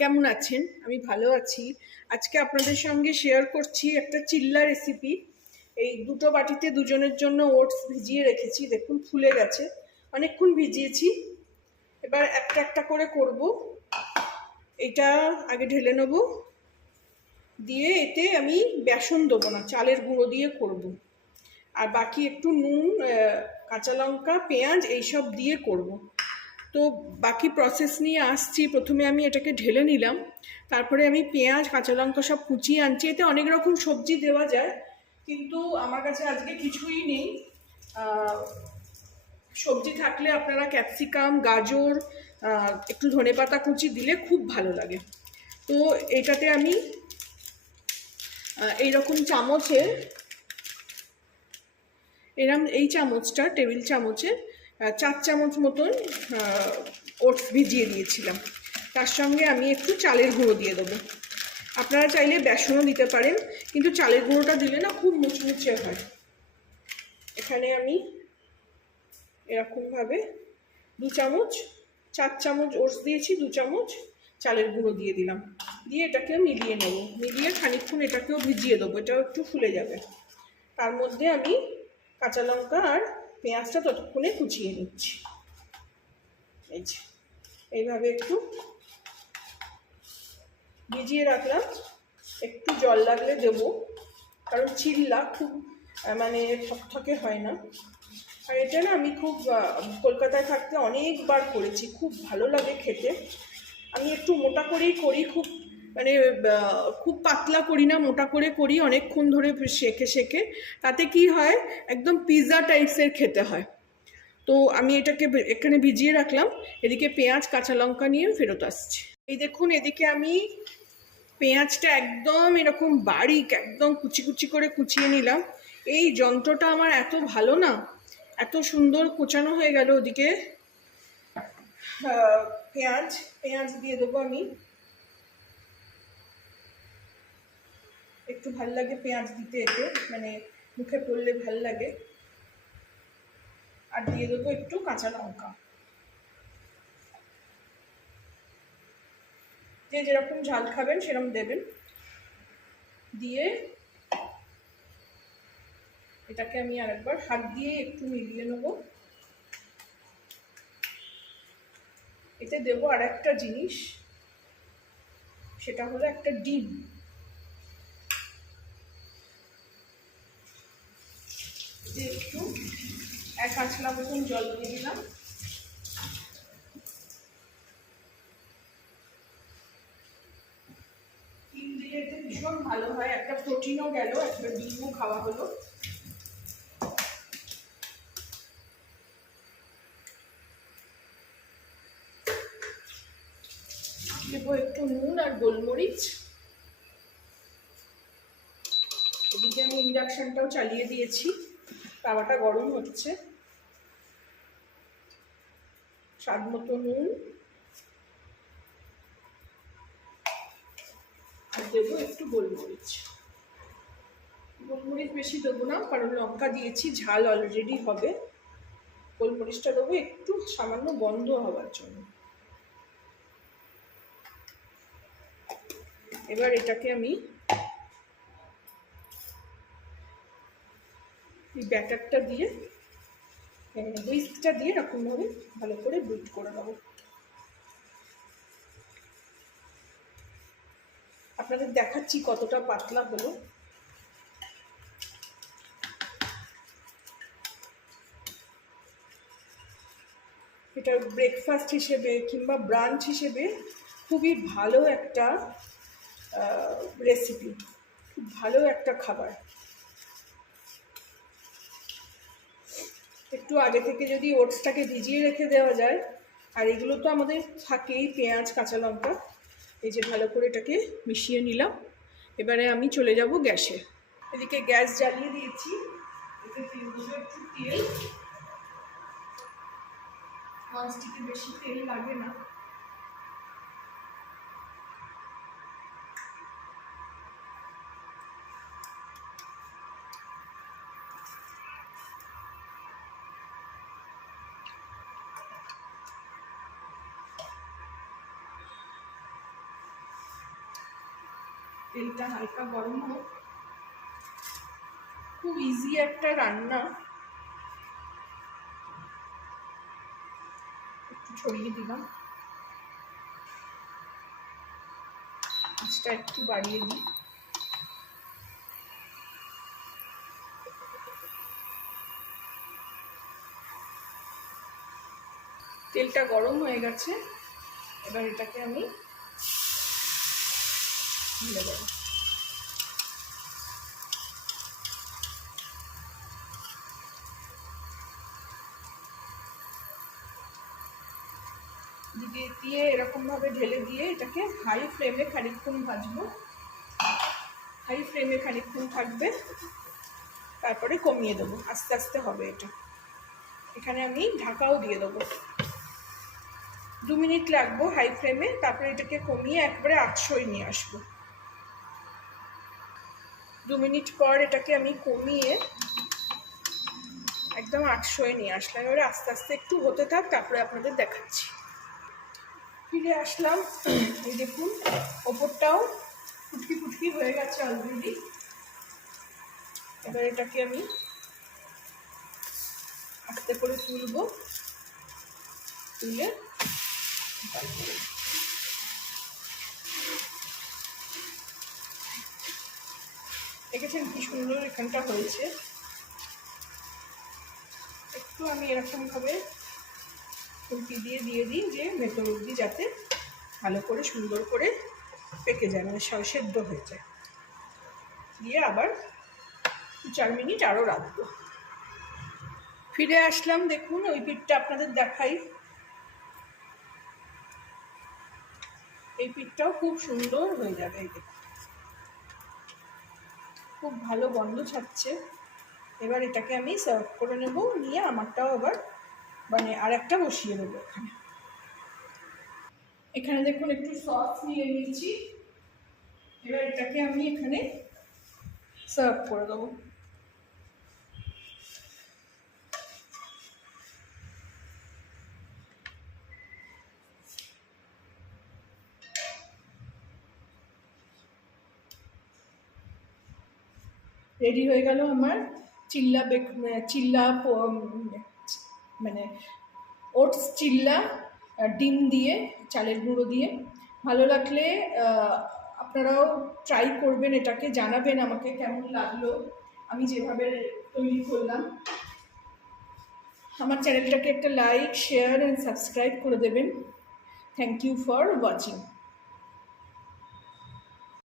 কেমন আছেন? আমি ভালো আছি। আজকে আপনাদের সঙ্গে শেয়ার করছি একটা চিল্লা রেসিপি। এই দুটো বাটিতে দুজনের জন্য ওটস ভিজিয়ে রেখেছি, দেখুন ফুলে গেছে। অনেকক্ষণ ভিজিয়েছি। এবার একটা একটা করে করব। এটা আগে ঢেলে নেব, দিয়ে এতে আমি বেসন দেবো না, চালের গুঁড়ো দিয়ে করব। আর বাকি একটু নুন, কাঁচা লঙ্কা, পেঁয়াজ এইসব দিয়ে করব। তো বাকি প্রসেস নিয়ে আসছি। প্রথমে আমি এটাকে ঢেলে নিলাম, তারপরে আমি পেঁয়াজ কাঁচা লঙ্কা সব কুচিয়ে আনছি। এতে অনেক রকম সবজি দেওয়া যায়, কিন্তু আমার কাছে আজকে কিছুই নেই। সবজি থাকলে আপনারা ক্যাপসিকাম, গাজর, একটু ধনেপাতা কুচি দিলে খুব ভালো লাগে। তো এটাতে আমি এইরকম চামচে, এই চামচটা টেবিল চামচে 4 চামচ মতন ওটস ভিজিয়ে দিয়েছিলাম। তার সঙ্গে আমি একটু চালের গুঁড়ো দিয়ে দেবো। আপনারা চাইলে বেসনও দিতে পারেন, কিন্তু চালের গুঁড়োটা দিলে না খুব মুচমুচে হয়। এখানে আমি এরকমভাবে 2 চামচ, 4 চামচ ওটস দিয়েছি, 2 চামচ চালের গুঁড়ো দিয়ে দিলাম। দিয়ে এটাকে মিলিয়ে নেব, মিলিয়ে খানিকক্ষণ এটাকেও ভিজিয়ে দেবো, এটাও একটু ফুলে যাবে। তার মধ্যে আমি কাঁচা লঙ্কা আর পেঁয়াজটা ততক্ষণে কুচিয়ে নিচ্ছি। এই যে এইভাবে একটু ভিজিয়ে রাখলাম। একটু জল লাগলে দেবো, কারণ চিল্লা খুব মানে থকথকে হয় না। আর এটা না আমি খুব কলকাতায় থাকতে অনেকবার করেছি, খুব ভালো লাগে খেতে। আমি একটু মোটা করেই করি, খুব মানে খুব পাতলা করি না, মোটা করে করি, অনেকক্ষণ ধরে সেঁকে সেঁকে। তাতে কি হয়, একদম পিৎজা টাইপসের খেতে হয়। তো আমি এটাকে এখানে ভিজিয়ে রাখলাম, এদিকে পেঁয়াজ কাঁচা লঙ্কা নিয়ে ফেরত আসছি। এই দেখুন, এদিকে আমি পেঁয়াজটা একদম এরকম বারিক, একদম কুচি কুচি করে কুচিয়ে নিলাম। এই যন্ত্রটা আমার এত ভালো না, এত সুন্দর কোচানো হয়ে গেল। ওদিকে পেঁয়াজ দিয়ে দেবো আমি। একটু ভাল লাগে পেঁয়াজ দিতে, এতে মানে মুখে পড়লে ভাল লাগে। আর দিয়ে দেবো একটু কাঁচা লঙ্কা। যে যেরকম ঝাল খাবেন সেরকম দেবেন। দিয়ে এটাকে আমি আরেকবার হাত দিয়ে একটু মিলিয়ে নেব। এতে দেবো আর একটা জিনিস, সেটা হলো একটা ডিম। একটু 1 আঁচলা মতন জল দিয়ে দিলাম। ডিম দিলে এতে ভীষণ ভালো হয়, একটা প্রোটিনও গেল, একটা ডিমও খাওয়া হলো। দেবো একটু নুন আর গোলমরিচ। এদিকে আমি ইন্ডাকশনটাও চালিয়ে দিয়েছি, তাওয়াটা গরম হচ্ছে। স্বাদ মতো নুন আর দেবো একটু গোলমরিচ। গোলমরিচ বেশি দেবো না, কারণ লঙ্কা দিয়েছি, ঝাল অলরেডি হবে। গোলমরিচটা দেবো একটু সামান্য গন্ধ হওয়ার জন্য। এবার এটাকে আমি এই ব্যাটারটা দিয়ে, হুইস্কটা দিয়ে এরকমভাবে ভালো করে বিট করে নেবো। আপনাদের দেখাচ্ছি কতটা পাতলা হলো। এটা ব্রেকফাস্ট হিসেবে কিংবা ব্রাঞ্চ হিসেবে খুবই ভালো একটা রেসিপি, খুব ভালো একটা খাবার। একটু আগে থেকে যদি ওটসটাকে ভিজিয়ে রেখে দেওয়া যায়, আর এগুলো তো আমাদের থাকেই, পেঁয়াজ কাঁচা লঙ্কা। এই যে ভালো করে এটাকে মিশিয়ে নিলাম। এবারে আমি চলে যাব গ্যাসে। এদিকে গ্যাস জ্বালিয়ে দিয়েছি, এতে দিয়ে দেবো একটু তেল। ননস্টিকে বেশি তেল লাগে না। তেলটা হালকা গরম হোক। খুব ইজি একটা রান্না। একটু ছড়িয়ে দিলাম, আঁচটা একটু বাড়িয়ে দিই। তেলটা গরম হয়ে গেছে, এবার এটাকে আমি ঢেলে দেবো। দিয়ে এরকম ভাবে ঢেলে দিয়ে এটাকে হাই ফ্লেমে খানিকক্ষণ ভাজবো। হাই ফ্লেমে খানিকক্ষণ থাকবে, তারপরে কমিয়ে দেবো, আস্তে আস্তে হবে এটা। এখানে আমি ঢাকাও দিয়ে দেবো। 2 মিনিট লাগবো হাই ফ্লেমে, তারপরে এটাকে কমিয়ে একবারে 800 নিয়ে আসবো। 2 মিনিট পর এটাকে আমি কমিয়ে একদম 800 নিয়ে আসলাম। এবারে আস্তে আস্তে একটু হতে থাক, তারপরে আপনাদের দেখাচ্ছি। ফিরে আসলাম, এই দেখুন ওপরটাও ফুটকি ফুটকি হয়ে গেছে অলরেডি। এবার এটাকে আমি আস্তে করে তুলবো, তুলে দেখেছেন কি সুন্দর এখানটা হয়েছে। একটু আমি এরকম ভাবে খুন্তি দিয়ে দিই যে ভেতর অবধি যাতে ভালো করে সুন্দর করে পেকে যায়, মানে সেদ্ধ হয়ে যায়। দিয়ে আবার 4 মিনিট আরও রাখবো। ফিরে আসলাম, দেখুন ওই পিঠটা আপনাদের দেখাই। এই পিঠটাও খুব সুন্দর হয়ে যাবে। এই দেখুন খুব ভালো গন্ধ ছাড়ছে। এবার এটাকে আমি সার্ভ করে নেব, নিয়ে আমারটাও আবার মানে আর একটা বসিয়ে দেবো এখানে। এখানে দেখুন একটু সস নিয়ে নিয়েছি, এবার এটাকে আমি এখানে সার্ভ করে দেবো। রেডি হয়ে গেল আমার চিল্লা মানে ওটস চিল্লা ডিম দিয়ে, চালের গুঁড়ো দিয়ে। ভালো লাগলে আপনারাও ট্রাই করবেন, এটাকে জানাবেন আমাকে কেমন লাগলো আমি যেভাবে তৈরি করলাম। আমার চ্যানেলটাকে একটা লাইক, শেয়ার অ্যান্ড সাবস্ক্রাইব করে দেবেন। Thank you for watching.